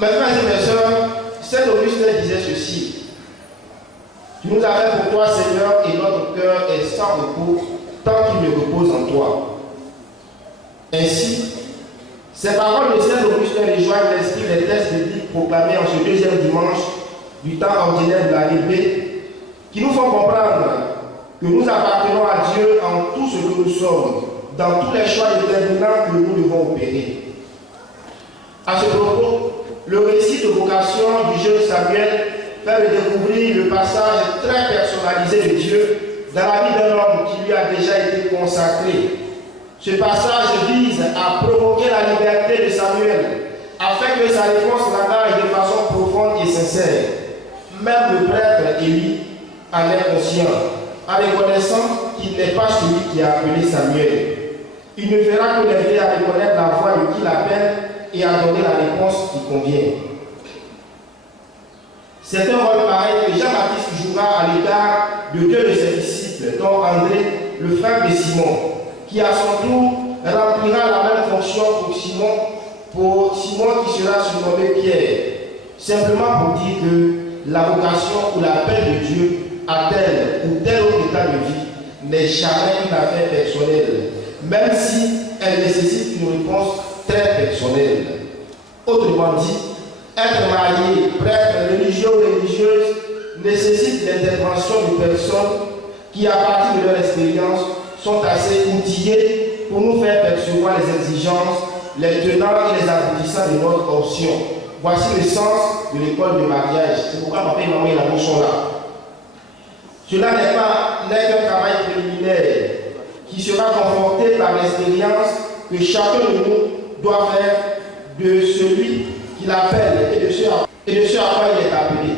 Mes frères et mes sœurs, Saint Augustin disait ceci. Tu nous as fait pour toi, Seigneur, et notre cœur est sans repos tant qu'il me repose en toi. Ainsi, ces paroles de Saint Augustin rejoignent l'esprit des textes bibliques proclamés en ce deuxième dimanche du temps ordinaire de l'année B, qui nous font comprendre que nous appartenons à Dieu en tout ce que nous sommes, dans tous les choix déterminants que nous devons opérer. À ce propos, le récit de vocation du jeune Samuel fait découvrir le passage très personnalisé de Dieu dans la vie d'un homme qui lui a déjà été consacré. Ce passage vise à provoquer la liberté de Samuel afin que sa réponse l'engage de façon profonde et sincère. Même le prêtre Élie en est conscient, en reconnaissant qu'il n'est pas celui qui a appelé Samuel. Il ne fera que l'aider à reconnaître la voix de qui l'appelle et à donner la réponse qui convient. C'est un rôle pareil que Jean-Baptiste jouera à l'égard de deux de ses disciples, dont André, le frère de Simon, qui à son tour remplira la même fonction pour Simon qui sera surnommé Pierre, simplement pour dire que la vocation ou l'appel de Dieu à tel ou tel autre état de vie n'est jamais une affaire personnelle, même si elle nécessite une réponse très personnelle. Autrement dit, être marié, prêtre, religieux ou religieuse nécessite l'intervention de personnes qui, à partir de leur expérience, sont assez outillées pour nous faire percevoir les exigences, les tenants et les aboutissants de notre option. Voici le sens de l'école de mariage. C'est pourquoi papa et maman et l'amour sont là. Cela n'est qu'un travail préliminaire qui sera conforté par l'expérience que chacun de nous doit faire de celui qui l'appelle et de ce à quoi il est appelé.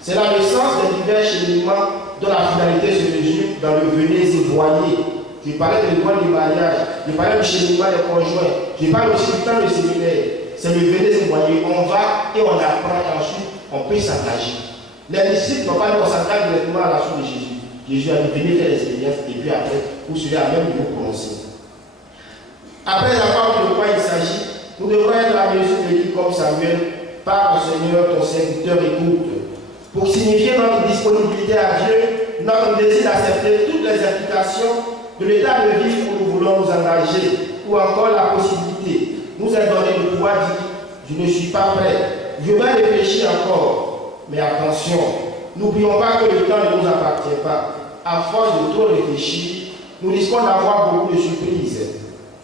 C'est là le sens des divers cheminements dont la finalité se mesure dans le venez et voyez. Je parlais de l'école du mariage, je parlais du cheminement des conjoints, je parle aussi du temps de séminaire. C'est le venez et voyez. On va et on apprend et ensuite on peut s'engager. Les disciples n'ont pas dit qu'on s'engage directement à la suite de Jésus. Jésus a dit venez faire l'expérience et puis après vous serez à même niveau commencer. Après avoir vu de quoi il s'agit, nous devrons être à mesure de dire comme Samuel, par le Seigneur, ton serviteur écoute, pour signifier notre disponibilité à Dieu, notre désir d'accepter toutes les implications de l'état de vie où nous voulons nous engager, ou encore la possibilité nous est donné de pouvoir dire, je ne suis pas prêt, je vais réfléchir encore. Mais attention, n'oublions pas que le temps ne nous appartient pas. À force de trop réfléchir, nous risquons d'avoir beaucoup de surprises.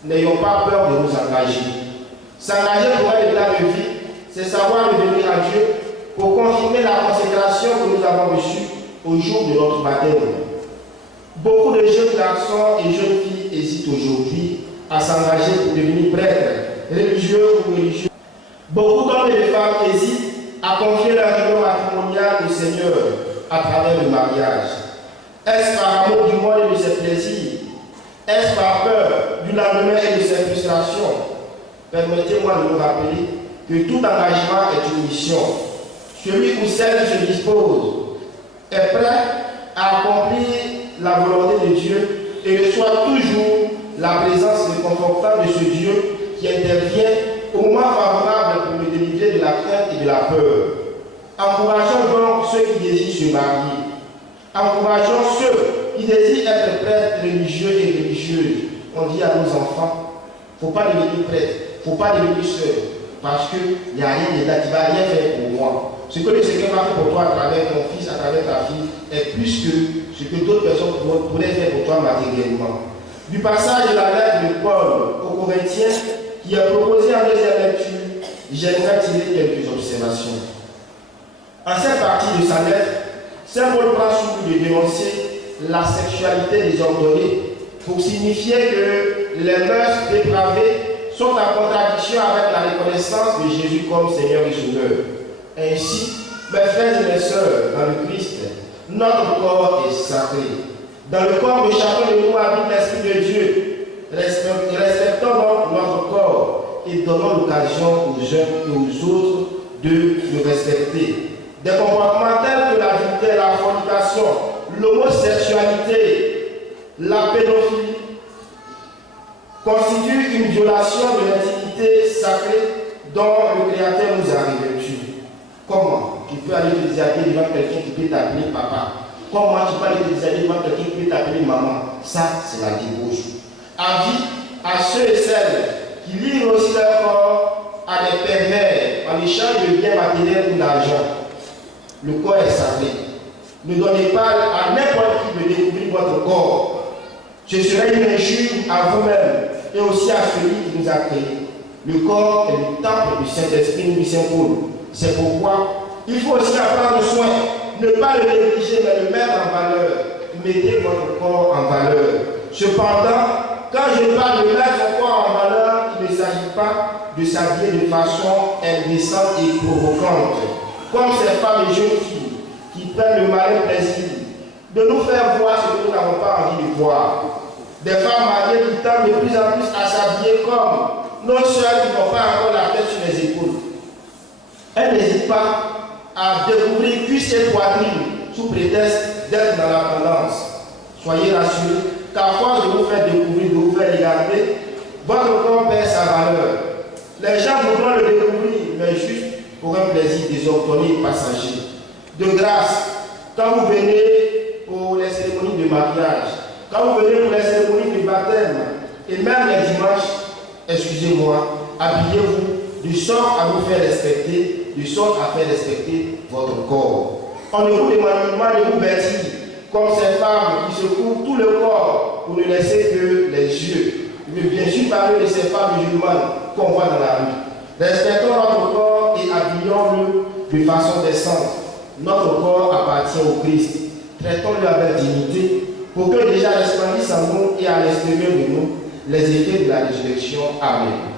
N'ayons pas peur de nous engager. S'engager pour un état de vie, c'est savoir revenir à Dieu pour confirmer la consécration que nous avons reçue au jour de notre baptême. Beaucoup de jeunes garçons et jeunes filles hésitent aujourd'hui à s'engager pour devenir prêtres, religieux ou religieux. Beaucoup d'hommes et de femmes hésitent à confier leur union matrimoniale au Seigneur à travers le mariage. Est-ce par amour du monde et de ses plaisirs? Est-ce par peur du lendemain et de ses frustrations? Permettez-moi de vous rappeler que tout engagement est une mission. Celui ou celle qui se dispose est prêt à accomplir la volonté de Dieu et reçoit toujours la présence réconfortante de ce Dieu qui intervient au moment favorable pour le délivrer de la crainte et de la peur. Encourageons donc ceux qui désirent se marier. Encourageons ceux qui désirent être prêtres religieux et religieuses. On dit à nos enfants, il ne faut pas devenir prêtre, il ne faut pas devenir sœur, parce qu'il n'y a rien d'état, tu ne vas rien faire pour moi. Ce que le Seigneur va faire pour toi à travers ton fils, à travers ta fille, est plus que ce que d'autres personnes pourraient faire pour toi matériellement. Du passage de la lettre de Paul aux Corinthiens, qui est proposé en deuxième lecture, j'aimerais tirer quelques observations. En cette partie de sa lettre, Saint Paul prend soin de dénoncer la sexualité désordonnée pour signifier que les mœurs dépravées sont en contradiction avec la reconnaissance de Jésus comme Seigneur et Sauveur. Ainsi, mes frères et mes sœurs dans le Christ, notre corps est sacré. Dans le corps de chacun de nous habite l'Esprit de Dieu. Respectons donc notre corps et donnons l'occasion aux uns et aux autres de le respecter. Des comportements tels que l'adultère, la fornication, l'homosexualité, la pédophilie constituent une violation de l'intimité sacrée dont le Créateur nous a revêtus. Comment tu peux aller te déshabiller devant quelqu'un qui peut t'appeler papa? Comment tu peux aller te déshabiller devant quelqu'un qui peut t'appeler maman? Ça, c'est la débauche. Avis à ceux et celles qui livrent aussi leur corps à des pervers en échange de biens matériels ou d'argent. Le corps est sacré. Ne donnez pas à n'importe qui de découvrir votre corps. Ce serait une injure à vous-même et aussi à celui qui nous a créés. Le corps est le temple du Saint-Esprit, du Saint-Paul. C'est pourquoi il faut aussi en prendre soin, ne pas le négliger, mais le mettre en valeur. Mettez votre corps en valeur. Cependant, quand je parle de mettre son corps en valeur, il ne s'agit pas de s'habiller de façon indécente et provocante, comme ces femmes et jeunes filles qui prennent le malin plaisir de nous faire voir ce que nous n'avons pas envie de voir. Des femmes mariées qui tendent de plus en plus à s'habiller comme nos soeurs qui n'ont pas encore la tête sur les épaules. Elles n'hésitent pas à découvrir cuisses et poitrine sous prétexte d'être dans la tendance. Soyez rassurés qu'à force de vous faire découvrir, de vous faire regarder, votre corps perd sa valeur. Les gens voudront le découvrir, mais juste pour un plaisir désordonné et passager. De grâce, quand vous venez pour les cérémonies de mariage, quand vous venez pour les cérémonies de baptême, et même les dimanches, excusez-moi, habillez-vous de sorte à vous faire respecter, de sorte à faire respecter votre corps. On ne vous demande pas de vous bâtir comme ces femmes qui se couvrent tout le corps pour ne laisser que les yeux. Je veux bien sûr parler de ces femmes musulmanes qu'on voit dans la rue. Respectons notre corps et habillons-le de façon décente. Notre corps appartient au Christ. Traitons-le avec dignité pour que déjà resplendisse en nous et à l'extérieur de nous les effets de la résurrection. Amen.